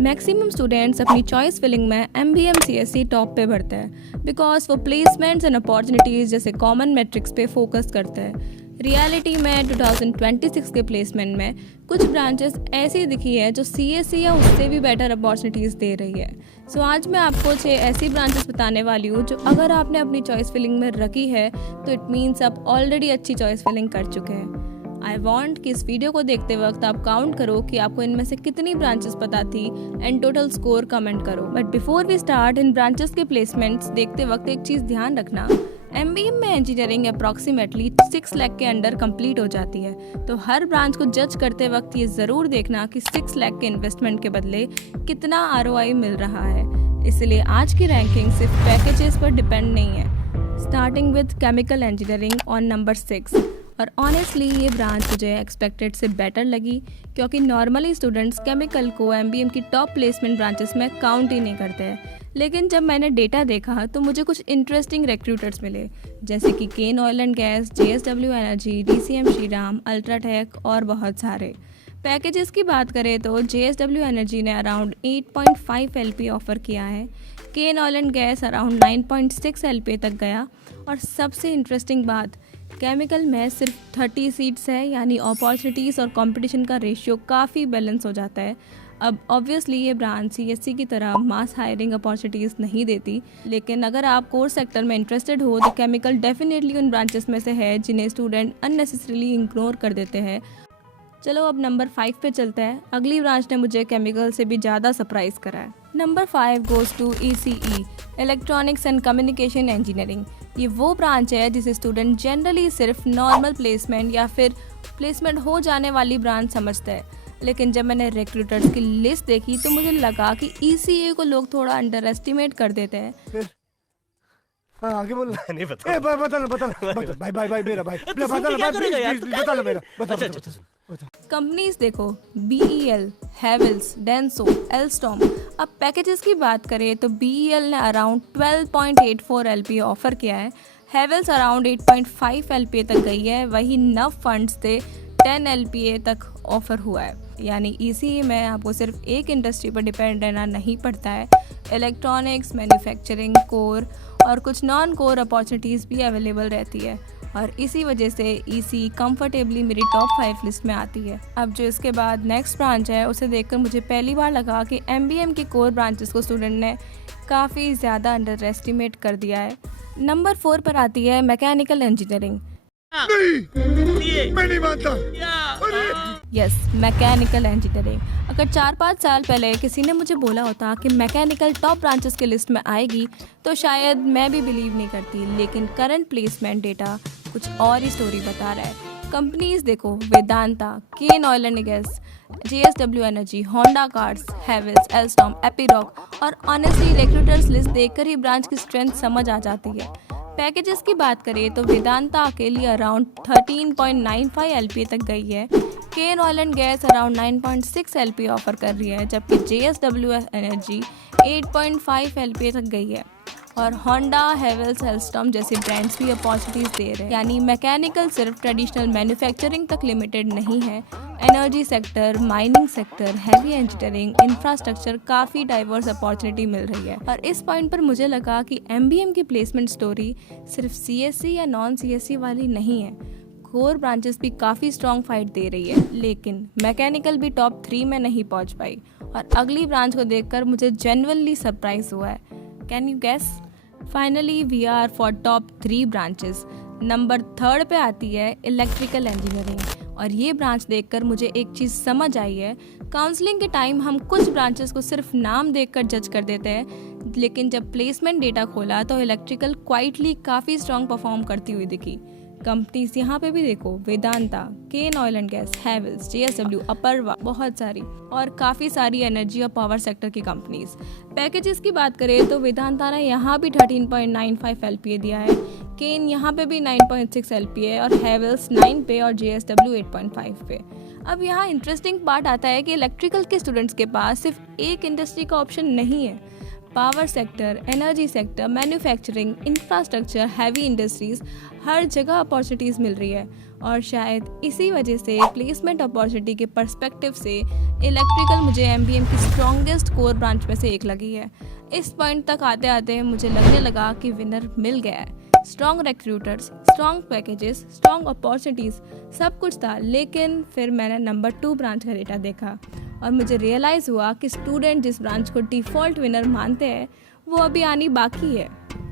Maximum students अपनी choice filling में MBM CSE top पे भरते हैं बिकॉज वो प्लेसमेंट्स एंड अपॉर्चुनिटीज़ जैसे कॉमन मैट्रिक्स पे फोकस करते हैं। रियलिटी में 2026 के प्लेसमेंट में कुछ ब्रांचेस ऐसी दिखी है जो CSE या उससे भी बेटर अपॉर्चुनिटीज़ दे रही है। सो आज मैं आपको 6 ऐसी ब्रांचेस बताने वाली हूँ जो अगर आपने अपनी चॉइस फिलिंग में रखी है तो इट मीन्स आप ऑलरेडी अच्छी चॉइस फिलिंग कर चुके हैं। आई वॉन्ट कि इस वीडियो को देखते वक्त आप काउंट करो कि आपको इनमें से कितनी ब्रांचेस पता थी एंड टोटल स्कोर कमेंट करो। बट बिफोर वी स्टार्ट, इन ब्रांचेस के प्लेसमेंट्स देखते वक्त एक चीज़ ध्यान रखना, MBM में इंजीनियरिंग अप्रॉक्सीमेटली 6 लाख के अंडर कंप्लीट हो जाती है, तो हर ब्रांच को जज करते वक्त ये ज़रूर देखना कि 6 लाख के इन्वेस्टमेंट के बदले कितना ROI मिल रहा है। इसलिए आज की रैंकिंग सिर्फ पैकेजेस पर डिपेंड नहीं है। Starting with chemical engineering on number 6। और ऑनेस्टली ये ब्रांच मुझे एक्सपेक्टेड से बेटर लगी क्योंकि नॉर्मली स्टूडेंट्स केमिकल को MBM की टॉप प्लेसमेंट ब्रांचेस में काउंट ही नहीं करते हैं। लेकिन जब मैंने डेटा देखा तो मुझे कुछ इंटरेस्टिंग रिक्रूटर्स मिले, जैसे कि Cairn oil and gas, JSW energy, DCM Shriram, UltraTech और बहुत सारे। पैकेजेस की बात करें तो JSW एनर्जी ने अराउंड 8.5 LPA ऑफर किया है, Cairn oil and gas around 9.6 LPA तक गया, और सबसे इंटरेस्टिंग बात, केमिकल में सिर्फ 30 सीट्स है, यानी अपॉर्चुनिटीज़ और कंपटीशन का रेशियो काफ़ी बैलेंस हो जाता है। अब ऑब्वियसली ये ब्रांच CSE की तरह मास हायरिंग अपॉर्चुनिटीज़ नहीं देती, लेकिन अगर आप कोर सेक्टर में इंटरेस्टेड हो तो केमिकल डेफिनेटली उन ब्रांचेस में से है जिन्हें स्टूडेंट अननेसेसरीली इग्नोर कर देते हैं। चलो अब नंबर 5 पे चलते हैं। अगली ब्रांच ने मुझे केमिकल से भी ज़्यादा सरप्राइज़ करा है। Number 5 goes to ECE, electronics and communication engineering. ये वो ब्रांच है जिसे स्टूडेंट जनरली सिर्फ नॉर्मल प्लेसमेंट या फिर प्लेसमेंट हो जाने वाली ब्रांच समझते हैं, लेकिन जब मैंने रिक्रूटर्स की लिस्ट देखी तो मुझे लगा कि ECE को लोग थोड़ा अंडर एस्टिमेट कर देते हैं। हाँ, आगे बोल। नहीं पता। बता भाई मेरा भाई बता। कंपनीज देखो, BEL, हैवेल्स, डेंसो, एल्स्टॉम। अब पैकेजेस की बात करें तो BEL ने अराउंड 12.84 LPA ऑफर किया है, हैवेल्स अराउंड 8.5 LPA तक गई है, वही नव फंड्स से 10 LPA तक ऑफर हुआ है। यानी ECE में आपको सिर्फ एक इंडस्ट्री पर डिपेंड रहना नहीं पड़ता है, इलेक्ट्रॉनिक्स, मैन्युफैक्चरिंग, कोर और कुछ नॉन कोर अपॉर्चुनिटीज़ भी अवेलेबल रहती है, और इसी वजह से ECE कंफर्टेबली मेरी टॉप 5 लिस्ट में आती है। अब जो इसके बाद नेक्स्ट ब्रांच है उसे देखकर मुझे पहली बार लगा कि MBM की कोर ब्रांचेस को स्टूडेंट ने काफ़ी ज़्यादा अंडर एस्टिमेट कर दिया है। नंबर 4 पर आती है मैकेनिकल इंजीनियरिंग। नहीं, मैं नहीं मानता। Yes, mechanical engineering. अगर 4-5 साल पहले किसी ने मुझे बोला होता कि मैकेनिकल टॉप ब्रांचेस के लिस्ट में आएगी तो शायद मैं भी बिलीव नहीं करती, लेकिन करंट प्लेसमेंट डेटा कुछ और ही स्टोरी बता रहा है। कंपनीज देखो, Vedanta, Cairn oil and gas, JSW energy, Honda cars, Havells, Alstom, Epiroc, और ऑनेस्टली रिक्रूटर्स लिस्ट देखकर ही ब्रांच की स्ट्रेंथ समझ आ जाती है। पैकेजेस की बात करें तो वेदांता अकेली अराउंड 13.95 LPA तक गई है, Cairn oil and gas around 9.6 LPA offer कर रही है, जबकि JSW एनर्जी 8.5 LPA तक गई है, और होंडा, हैवेल्स, एल्स्टॉम जैसे ब्रांड्स भी अपॉर्चुनिटीज़ दे रहे हैं। यानी मैकेनिकल सिर्फ ट्रेडिशनल मैन्युफैक्चरिंग तक लिमिटेड नहीं है, energy sector, mining sector, heavy engineering, infrastructure, काफ़ी डाइवर्स अपॉर्चुनिटी मिल रही है। और इस पॉइंट पर मुझे लगा कि MBM की प्लेसमेंट स्टोरी सिर्फ CSE या नॉन CSE वाली नहीं है, कोर ब्रांचेस भी काफ़ी स्ट्रॉन्ग फाइट दे रही है, लेकिन मैकेनिकल भी टॉप 3 में नहीं पहुंच पाई, और अगली ब्रांच को देखकर मुझे जेन्युइनली सरप्राइज हुआ है। Can you guess? Finally we are for top 3 branches. Number 3 पे आती है इलेक्ट्रिकल इंजीनियरिंग, और ये ब्रांच देखकर मुझे एक चीज़ समझ आई है। काउंसलिंग के टाइम हम कुछ ब्रांचेस को सिर्फ नाम देखकर जज कर देते हैं, लेकिन जब प्लेसमेंट डेटा खोला तो इलेक्ट्रिकल क्वाइटली काफ़ी स्ट्रॉन्ग परफॉर्म करती हुई दिखी। कंपनीज यहाँ पे भी देखो, Vedanta, Cairn oil and gas, Havells, JSW, Apraava, बहुत सारी, और काफ़ी सारी एनर्जी और पावर सेक्टर की कंपनीज। पैकेजेस की बात करें तो वेदांता ने यहाँ भी 13.95 LPA दिया है, केन यहाँ पे भी 9.6 LPA, और हैवेल्स 9 पे, और JSW 8.5 पे। अब यहाँ इंटरेस्टिंग पार्ट आता है कि इलेक्ट्रिकल के स्टूडेंट्स के पास सिर्फ एक इंडस्ट्री का ऑप्शन नहीं है, power sector, energy sector, manufacturing, infrastructure, heavy industries, हर जगह अपॉर्चुनिटीज़ मिल रही है। और शायद इसी वजह से प्लेसमेंट अपॉर्चुनिटी के पर्सपेक्टिव से इलेक्ट्रिकल मुझे एमबीएम की स्ट्रॉन्गेस्ट कोर ब्रांच में से एक लगी है। इस पॉइंट तक आते आते मुझे लगने लगा कि विनर मिल गया है। Strong recruiters, strong packages, strong opportunities, सब कुछ था। लेकिन फिर मैंने नंबर 2 ब्रांच का डेटा देखा और मुझे रियलाइज़ हुआ कि स्टूडेंट जिस ब्रांच को डिफ़ॉल्ट विनर मानते हैं वो अभी आनी बाकी है।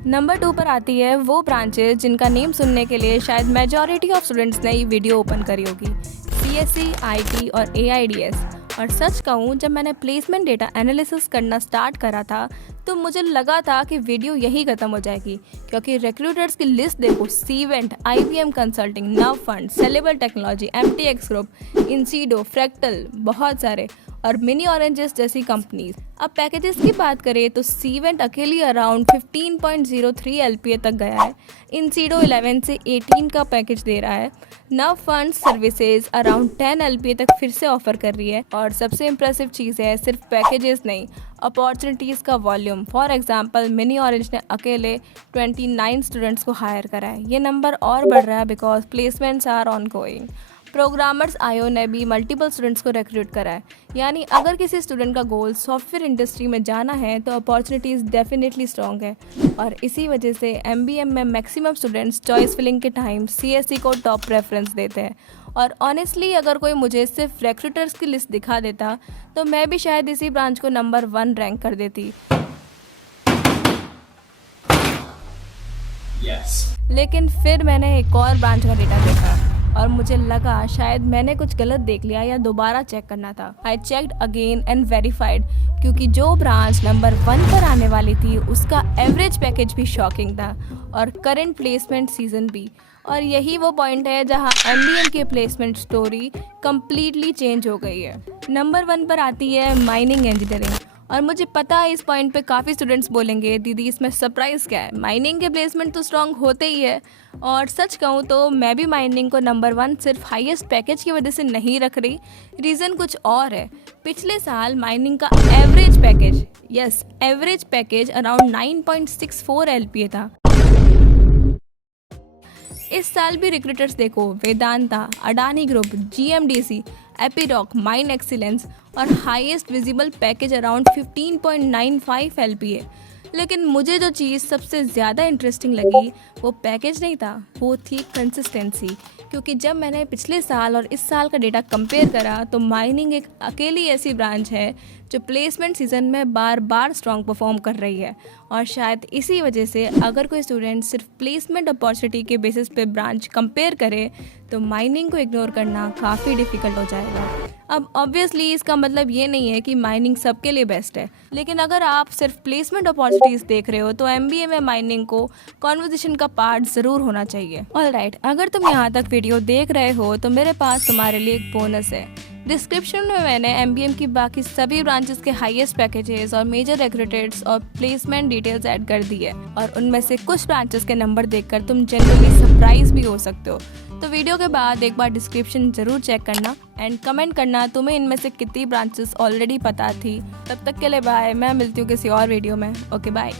नंबर 2 पर आती है वो ब्रांचेज जिनका नेम सुनने के लिए शायद मेजॉरिटी ऑफ स्टूडेंट्स ने ये वीडियो ओपन करी होगी, सीएससी, आईटी और एआईडीएस। और सच कहूँ, जब मैंने प्लेसमेंट डेटा एनालिसिस करना स्टार्ट करा था तो मुझे लगा था कि वीडियो यहीं ख़त्म हो जाएगी, क्योंकि रिक्रूटर्स की लिस्ट देखो, Cvent, IBM consulting, Nav fund, Celebal technology, MTX group, Incedo, Fractal, बहुत सारे, और मिनी ऑरेंजेस जैसी कंपनीज। अब पैकेजेस की बात करें तो सीवेंट अकेली अराउंड 15.03 एलपीए तक गया है, इंसीडो 11 से 18 का पैकेज दे रहा है, नव फंड सर्विसेज अराउंड 10 एलपीए तक फिर से ऑफर कर रही है। और सबसे इम्प्रेसिव चीज़ है सिर्फ पैकेजेस नहीं, अपॉर्चुनिटीज़ का volume. For example, mini orange ने अकेले 29 स्टूडेंट्स को हायर करा है। ये नंबर और बढ़ रहा है because placements are ongoing. Programmers आयो ने भी मल्टीपल स्टूडेंट्स को रिक्रूट करा है। यानी अगर किसी स्टूडेंट का गोल सॉफ्टवेयर इंडस्ट्री में जाना है तो अपॉर्चुनिटीज़ डेफिनेटली स्ट्रॉन्ग है। और इसी वजह से एमबीएम में मैक्सिमम स्टूडेंट्स चॉइस फिलिंग के टाइम सीएससी को टॉप प्रेफरेंस देते हैं। और ऑनेस्टली अगर कोई मुझे सिर्फ रिक्रूटर्स की लिस्ट दिखा देता तो मैं भी शायद इसी ब्रांच को नंबर 1 रैंक कर देती। लेकिन फिर मैंने एक और ब्रांच का डेटा देखा और मुझे लगा शायद मैंने कुछ गलत देख लिया या दोबारा चेक करना था। I checked again and verified, क्योंकि जो ब्रांच नंबर 1 पर आने वाली थी उसका एवरेज पैकेज भी शॉकिंग था और करंट प्लेसमेंट सीजन भी। और यही वो पॉइंट है जहां एमबीएम की प्लेसमेंट स्टोरी कम्प्लीटली चेंज हो गई है। नंबर 1 पर आती है माइनिंग इंजीनियरिंग। और मुझे पता है इस पॉइंट पे काफ़ी स्टूडेंट्स बोलेंगे दीदी इसमें सरप्राइज़ क्या है, माइनिंग के प्लेसमेंट तो स्ट्रॉन्ग होते ही है। और सच कहूँ तो मैं भी माइनिंग को नंबर 1 सिर्फ हाईएस्ट पैकेज की वजह से नहीं रख रही, रीज़न कुछ और है। पिछले साल माइनिंग का एवरेज पैकेज अराउंड 9.64 एलपीए था। इस साल भी रिक्रूटर्स देखो, Vedanta, Adani group, GMDC, Epiroc, mine excellence और highest visible package around 15.95 LPA. लेकिन मुझे जो चीज़ सबसे ज़्यादा इंटरेस्टिंग लगी वो पैकेज नहीं था, वो थी कंसिस्टेंसी। क्योंकि जब मैंने पिछले साल और इस साल का डेटा कंपेयर करा तो माइनिंग एक अकेली ऐसी ब्रांच है जो प्लेसमेंट सीजन में बार बार स्ट्रॉन्ग परफॉर्म कर रही है। और शायद इसी वजह से अगर कोई स्टूडेंट सिर्फ प्लेसमेंट अपॉर्चुनिटी के बेसिस पे ब्रांच कंपेयर करे तो माइनिंग को इग्नोर करना काफ़ी डिफ़िकल्ट हो जाएगा। अब ऑब्वियसली इसका मतलब ये नहीं है कि माइनिंग सबके लिए बेस्ट है, लेकिन अगर आप सिर्फ प्लेसमेंट अपॉर्चुनिटीज़ देख रहे हो तो एमबीए में माइनिंग को कॉन्वर्सेशन का पार्ट ज़रूर होना चाहिए। ऑलराइट, अगर तुम यहाँ तक वीडियो देख रहे हो तो मेरे पास तुम्हारे लिए एक बोनस है। डिस्क्रिप्शन में मैंने एमबीएम की बाकी सभी ब्रांचेस के हाईएस्ट पैकेजेस और मेजर रिक्रूटर्स और प्लेसमेंट डिटेल्स ऐड कर दी है। और उनमें से कुछ ब्रांचेस के नंबर देखकर तुम जनरली सरप्राइज भी हो सकते हो। तो वीडियो के बाद एक बार डिस्क्रिप्शन जरूर चेक करना एंड कमेंट करना तुम्हें इनमें से कितनी ब्रांचेस ऑलरेडी पता थी। तब तक के लिए बाय, मैं मिलती हूँ किसी और वीडियो में। Okay bye.